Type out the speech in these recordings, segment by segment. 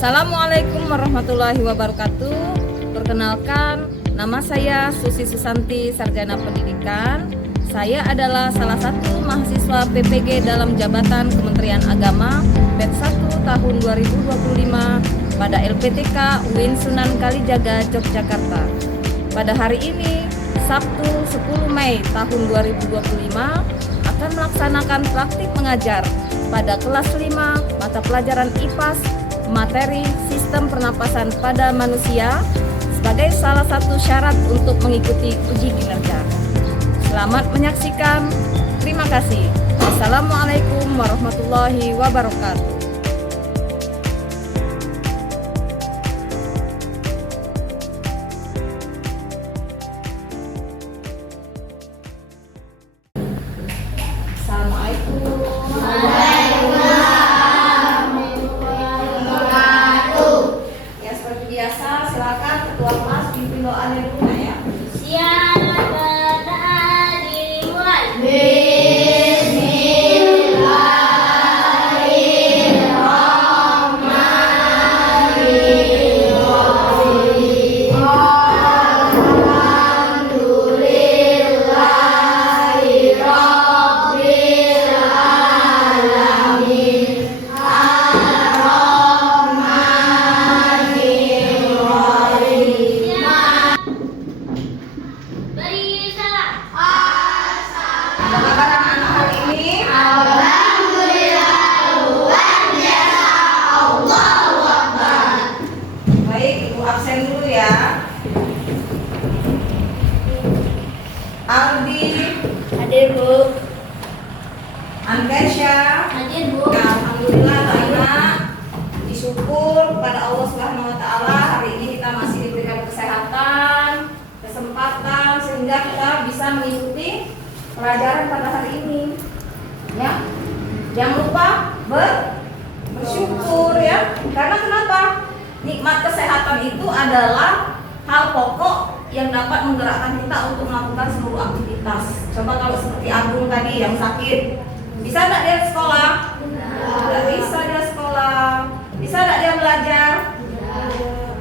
Assalamualaikum warahmatullahi wabarakatuh. Perkenalkan, nama saya Susi Susanti, Sarjana Pendidikan. Saya adalah salah satu mahasiswa PPG dalam jabatan Kementerian Agama PET 1 tahun 2025 pada LPTK UIN Sunan Kalijaga, Yogyakarta. Pada hari ini, Sabtu 10 Mei tahun 2025, akan melaksanakan praktik mengajar pada kelas 5 mata pelajaran IPAS materi sistem pernapasan pada manusia sebagai salah satu syarat untuk mengikuti uji kinerja. Selamat menyaksikan. Terima kasih. Wassalamualaikum warahmatullahi wabarakatuh. Aldi, hadir Bu. Ankesha, Hadir Bu. ya, alhamdulillah anak disyukur pada Allah Subhanahu Wa Taala hari ini kita masih diberikan kesehatan, kesempatan sehingga kita bisa mengikuti pelajaran pada hari ini. Ya, jangan lupa bersyukur ya. Karena kenapa? Nikmat kesehatan itu adalah hal pokok yang dapat menggerakkan kita untuk melakukan seluruh aktivitas. Coba kalau seperti Agung tadi yang sakit, bisa nggak dia sekolah? Nggak bisa dia sekolah. Bisa nggak dia belajar?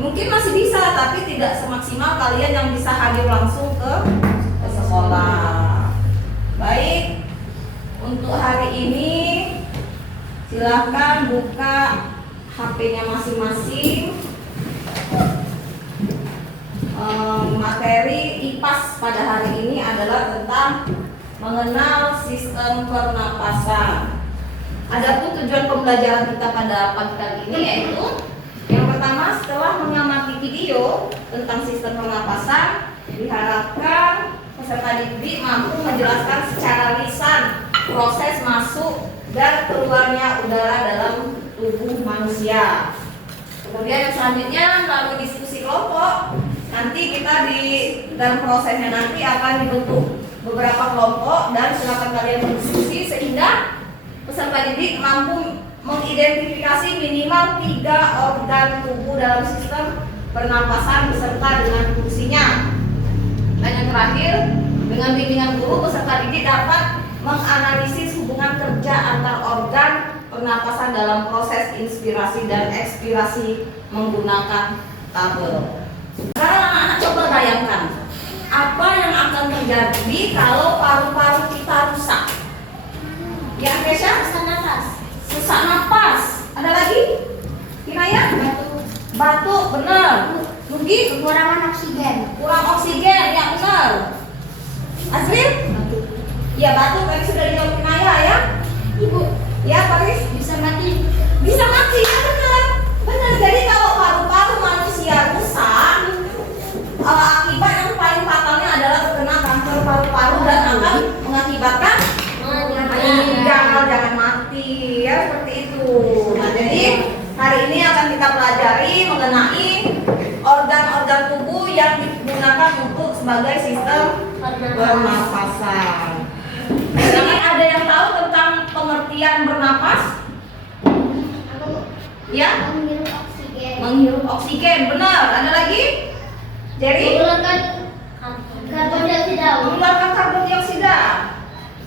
Mungkin masih bisa, tapi tidak semaksimal kalian yang bisa hadir langsung ke sekolah. Baik, untuk hari ini silahkan buka HP-nya masing-masing. Materi IPAS pada hari ini adalah tentang mengenal sistem pernapasan. Adapun tujuan pembelajaran kita pada pagi kali ini yaitu yang pertama, setelah mengamati video tentang sistem pernapasan, diharapkan peserta didik mampu menjelaskan secara lisan proses masuk dan keluarnya udara dalam tubuh manusia. Kemudian yang selanjutnya melalui diskusi kelompok, nanti kita di dalam prosesnya nanti akan dibentuk beberapa kelompok dan silakan kalian berdiskusi sehingga peserta didik mampu mengidentifikasi minimal 3 organ tubuh dalam sistem pernapasan beserta dengan fungsinya. Dan yang terakhir, dengan bimbingan guru peserta didik dapat menganalisis hubungan kerja antar organ pernapasan dalam proses inspirasi dan ekspirasi menggunakan tabel. Sekarang anak-anak coba bayangkan apa yang akan terjadi kalau paru-paru kita rusak. Ya, Kesha? Sesak nafas. Sesak napas. Ada lagi? Kinaya? Batuk, benar. Nugi? Kekurangan oksigen. Kurang oksigen, ya benar. Azril? Ya, batuk tadi sudah dijawab Kinaya ya. Ibu, Ya, Paris? bisa mati. Bisa mati, ya benar. Benar, jadi kalau paru-paru manusia rusak, akibat yang paling fatalnya adalah terkena kanker paru-paru dan akan mengakibatkan meninggal, jangan mati ya, seperti itu. Nah, jadi hari ini akan kita pelajari mengenai organ-organ tubuh yang digunakan untuk sebagai sistem pernapasan. Jadi ada yang tahu tentang pengertian bernapas? Ya? Menghirup oksigen. Menghirup oksigen, benar. Ada lagi? Jadi Mengeluarkan karbon dioksida. mengeluarkan karbon dioksida.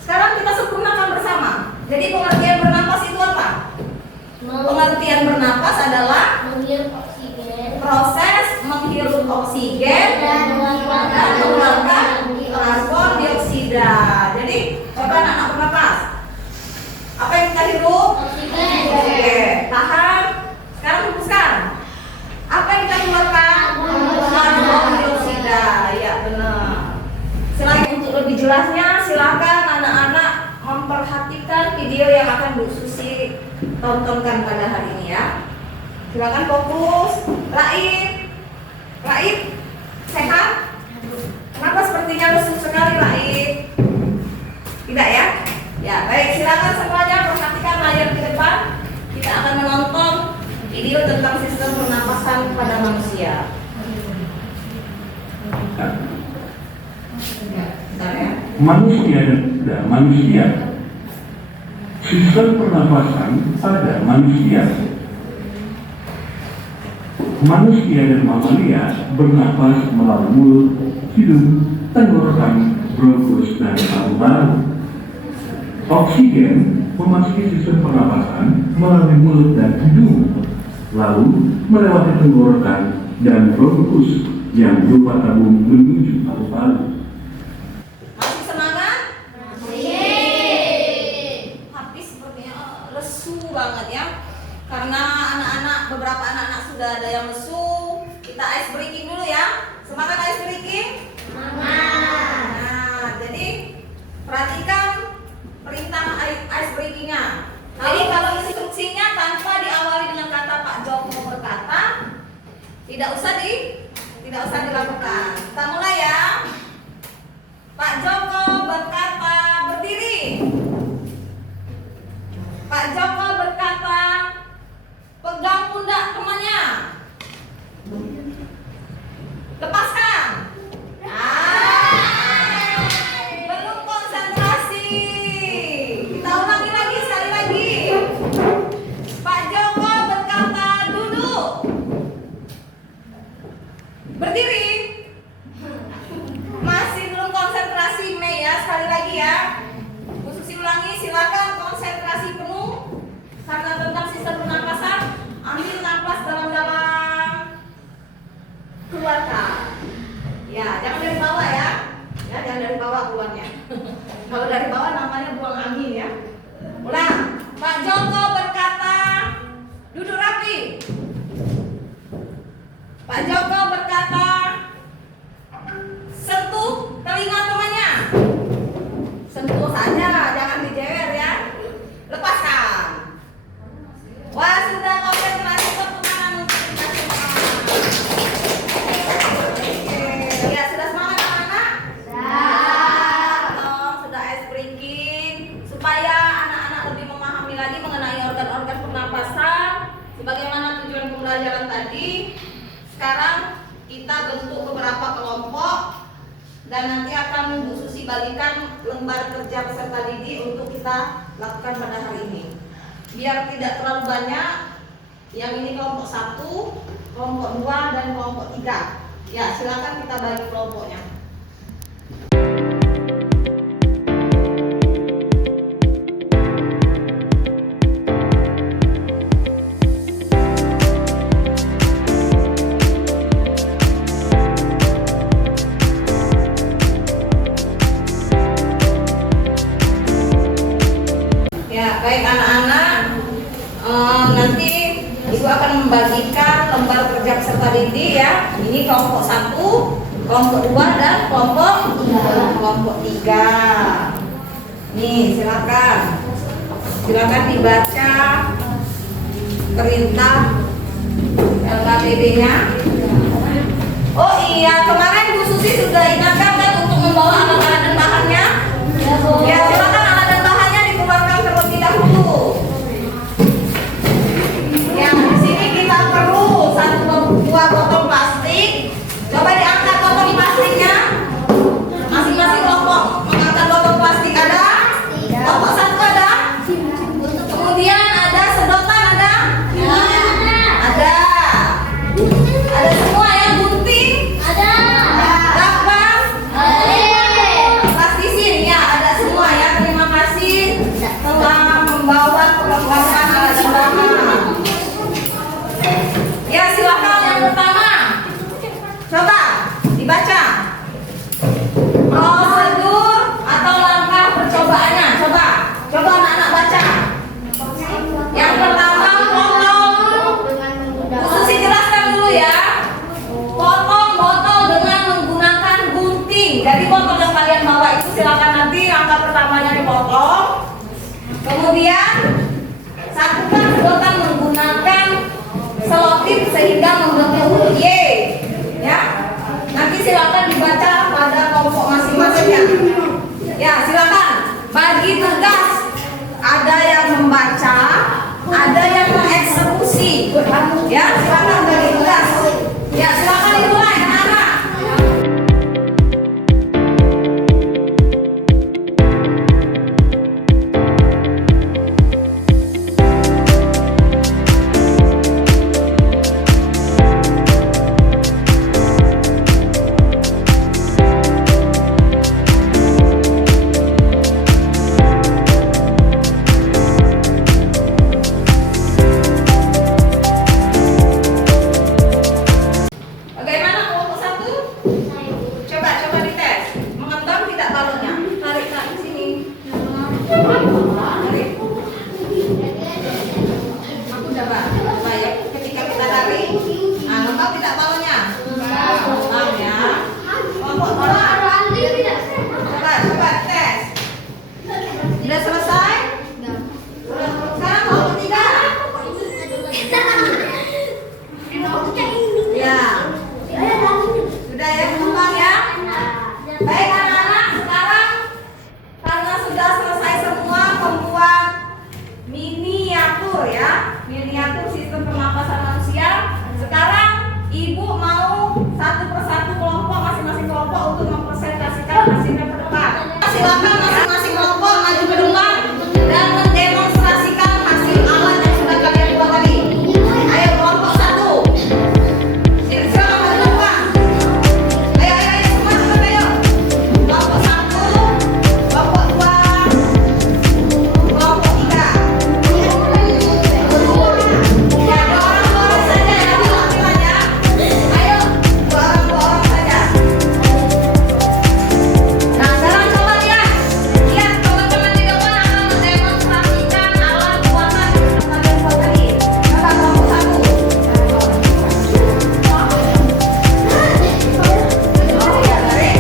Sekarang kita sempurnakan bersama. Jadi pengertian bernapas itu apa? Pengertian bernapas adalah menghirup oksigen proses menghirup oksigen dan mengeluarkan karbon dioksida. Jadi coba anak-anak bernapas. Apa yang kita hirup? oksigen Oke, tahan. Sekarang hembuskan. Apa yang kita keluarkan? Karbon dioksida. Ya benar. Selain untuk lebih jelasnya, silakan anak-anak memperhatikan video yang akan Bu Susi tontonkan pada hari ini ya. Silakan fokus. Raib, sehat? Kenapa sepertinya lesu sekali Raib? Tidak ya? Ya baik, silakan semuanya perhatikan layar di depan. Kita akan menonton video tentang sistem pernapasan pada manusia. Ya, bentar ya. Manusia. Sistem pernapasan pada manusia. Manusia dan mamalia bernapas melalui mulut, hidung, tenggorokan, bronkus, dan paru-paru. Oksigen memasuki sistem pernapasan melalui mulut dan hidung, lalu melewati tenggorokan dan bronkus yang berupa tabung menuju paru-paru. Masih semangat? Tapi sepertinya lesu banget ya. Karena beberapa anak-anak sudah ada yang lesu. Kita ice breaking dulu ya. Semangat ice breaking? Nah, jadi perhatikan perintah ice breakingnya. Jadi kalau instruksinya tanpa diawali dengan kata Pak Joko berkata, tidak usah dilakukan. Kita mulai ya. Pak Joko berkata berdiri. Pak Joko berkata pegang pundak temannya. Lepaskan. Belum konsentrasi. Kita ulangi lagi sekali lagi. Pak Joko berkata duduk. Berdiri. Masih belum konsentrasi Mei ya, sekali lagi ya. Bu Susi ulangi, silakan konsentrasi penuh karena tentang sistem pernapasan. Ambil napas dalam-dalam, keluarkan. Ya, jangan dari bawah ya. Ya, jangan dari bawah keluarnya. Kalau dari bawah namanya buang angin ya. Ulang. Pak Joko berkata duduk rapi. Pak Joko berkata sentuh telinga temannya. Sentuh saja, jangan dijewer ya. Lepaskan. Wah, sudah konsentrasi, tepuk tangan untuk kita semua. Ya, sudah semangat anak-anak? Sudah ice breaking supaya anak-anak lebih memahami lagi mengenai organ-organ pernapasan. Sebagaimana tujuan pembelajaran tadi, sekarang kita bentuk beberapa kelompok dan nanti akan Bu Susi bagikan lembar kerja peserta didik untuk kita lakukan pada hari ini. Biar tidak terlalu banyak, yang ini kelompok 1, kelompok 2, dan kelompok 3. Ya, silakan kita bagi kelompoknya. Baik anak-anak, nanti Ibu akan membagikan lembar kerja peserta didik ya. Ini kelompok 1, kelompok 2, dan kelompok 3. Nih, silakan dibaca perintah LKPD-nya. Oh iya, kemarin Bu Susi sudah ingatkan kan untuk membawa alat-alat dan bahannya. Ya, silakan alat dan bahannya dikeluarkan terlebih dahulu. Ya, di sini kita perlu 1 buah botol plastik. Coba diangkat botol plastiknya. Masing-masing kelompok mengangkat botol plastik ada. Kelompok 1 ada. Kemudian ada sedotan ada. Ada. Ada semua ya, gunting. Lakban. Plastisin ya, ada semua ya. Terima sehingga membentuk Y. Ya, nanti silakan dibaca pada kelompok masing-masingnya. Ya, silakan bagi tugas. Ada yang membaca, ada yang mengeksekusi. Ya, silakan bagi tugas. Ya, silakan dimulai anak-anak. Bagaimana kelompok 1? Coba dites. Mengembang tidak balonnya? Tarik ke sini. Tarik. Aku coba ya. Ketika kita tarik, ngembang tidak balonnya? Ngembang ya. Kelompok 2. Coba tes. Sudah selesai? Sekarang kelompok 3. Ya. Sudah ya, kembang ya. Baik anak-anak, sekarang karena sudah selesai semua membuat miniatur ya, miniatur sistem pernapasan manusia. Sekarang ibu mau satu persatu kelompok, masing-masing kelompok untuk mempresentasikan hasilnya ke depan. Silakan masing-masing kelompok maju ke depan dan mendemonstrasikan hasil alat yang sudah kalian buat tadi. Ayo kelompok 1. Silakan maju ke depan. Ayo semua cepat ayo. Kelompok 1, kelompok 2, kelompok 3. Ya, dua orang saja ya, bilang ya. Ayo, dua orang saja. Nah, sekarang coba lihat teman-teman di depan akan mendemonstrasikan alat buatan yang kalian buat tadi. Coba kelompok 1. Oh ya, tarik.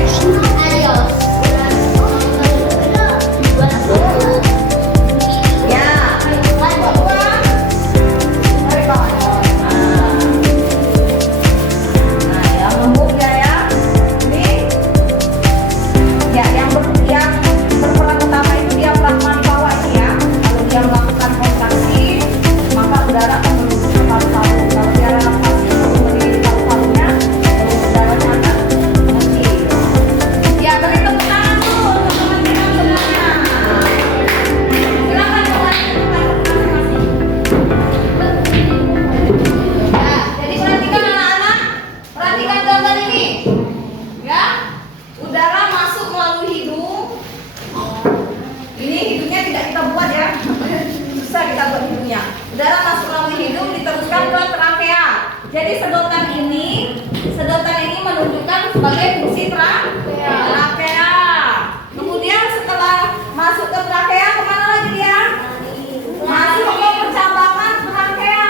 Ya, kelompok 2. Tarik bawah. Nah, yang lembut ya. Ini ya, yang berperan utama itu diafragma di bawah ini ya. Kalau dia melakukan kontraksi, maka udara akan menuju ke paru-paru. Kalau dia relaksasi, berdiri di paru-parunya, lalu udaranya akan mengecil. Ya, beri tepuk tangan tuh untuk teman-teman semuanya. Silakan mulai masing-masing. Ya, jadi perhatikan anak-anak, perhatikan gambar ini. Ya, udara masuk melalui hidung. Ini hidungnya tidak kita buat ya. Susah kita buat hidungnya. Udara masuk melalui hidung diteruskan ke trakea. Jadi sedotan ini menunjukkan sebagai fungsi trakea. Kemudian setelah masuk ke trakea, kemana lagi dia? Masuk ke percabangan trakea.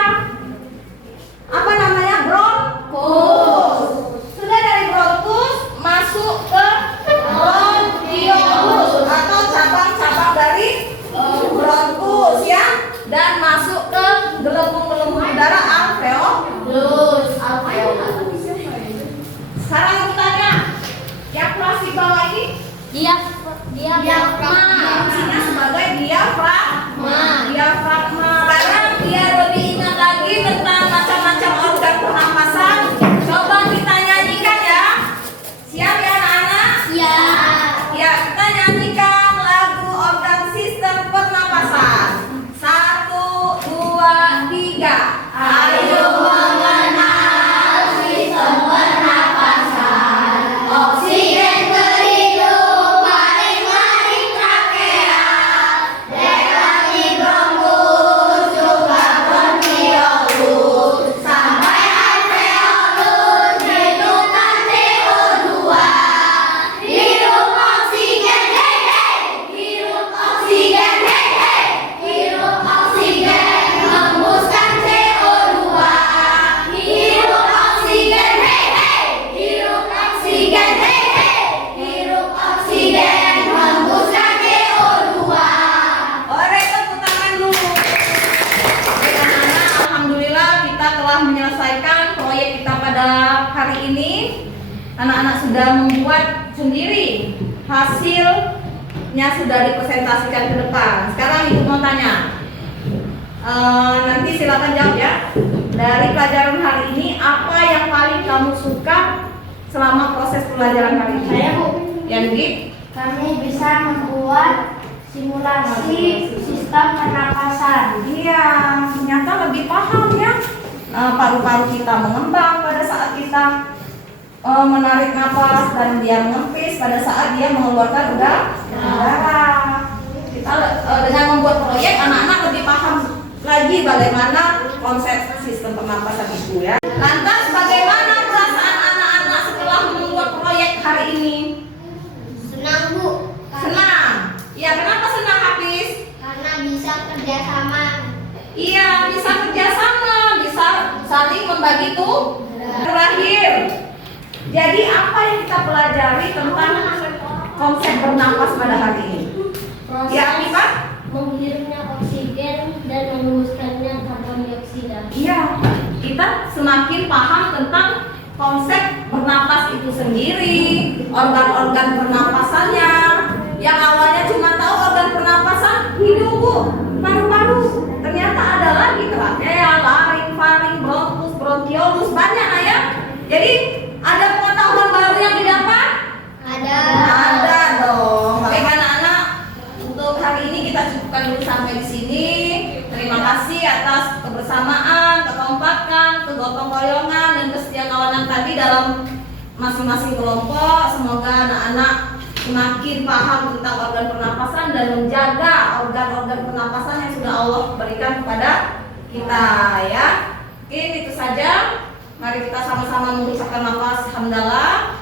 Apa namanya? Bronkus. Sudah dari bronkus masuk ke bronkiolus atau cabang-cabang dari bronkus ya, dan masuk ke gelembung-gelembung udara alveolus. Sekarang aku tanya, yang plastik bawah ini fungsinya sebagai diafragma. Sekarang biar lebih ingat lagi tentang macam-macam organ pernapasan, coba kita nyanyikan ya. Siap ya anak-anak? Ya, kita nyanyikan lagu organ sistem pernapasan. 1, 2, 3. Ayo mengenal sistem pernapasan. Oksigen ke hidung, mari-mari setelah menyelesaikan proyek kita pada hari ini, anak-anak sudah membuat sendiri, hasilnya sudah dipresentasikan ke depan. Sekarang ibu mau tanya, nanti silakan jawab ya. Dari pelajaran hari ini, apa yang paling kamu suka selama proses pelajaran hari ini? Saya Bu. Yang di Kami bisa membuat simulasi sistem pernapasan. Iya, ternyata lebih paham ya. Paru-paru kita mengembang pada saat kita menarik nafas dan dia menepis pada saat dia mengeluarkan udara. Kita dengan membuat proyek, anak-anak lebih paham lagi bagaimana konsep sistem pernapasan itu ya. Lantas bagaimana perasaan anak-anak setelah membuat proyek hari ini? Senang Bu. Senang. Ya, kenapa senang Hafiz? Karena bisa kerjasama. Iya, bisa kerjasama, bisa saling membagi tuh. Terakhir, jadi apa yang kita pelajari tentang konsep bernapas pada hari ini? Ya, Pak? Menghirupnya oksigen dan menghembuskannya karbon dioksida. Iya, kita semakin paham tentang konsep bernapas itu sendiri, organ-organ pernapasannya. Yang awalnya cuma tahu organ pernapasan hidung Bu, paru-paru. Ternyata ada lagi trakea, laring, faring, bronkus, bronkiolus, banyak ya. Jadi ada pengetahuan baru yang didapat? Ada. Ada dong. Baik anak-anak, untuk hari ini kita cukupkan dulu sampai di sini. Terima kasih atas kebersamaan, kekompakan, kegotong royongan dan kesetiakawanan tadi dalam masing-masing kelompok. Semoga anak-anak semakin paham tentang organ pernapasan dan menjaga organ-organ pernapasan yang sudah Allah berikan kepada kita ya. Mungkin itu saja. Mari kita sama-sama mengucapkan nafas hamdalah.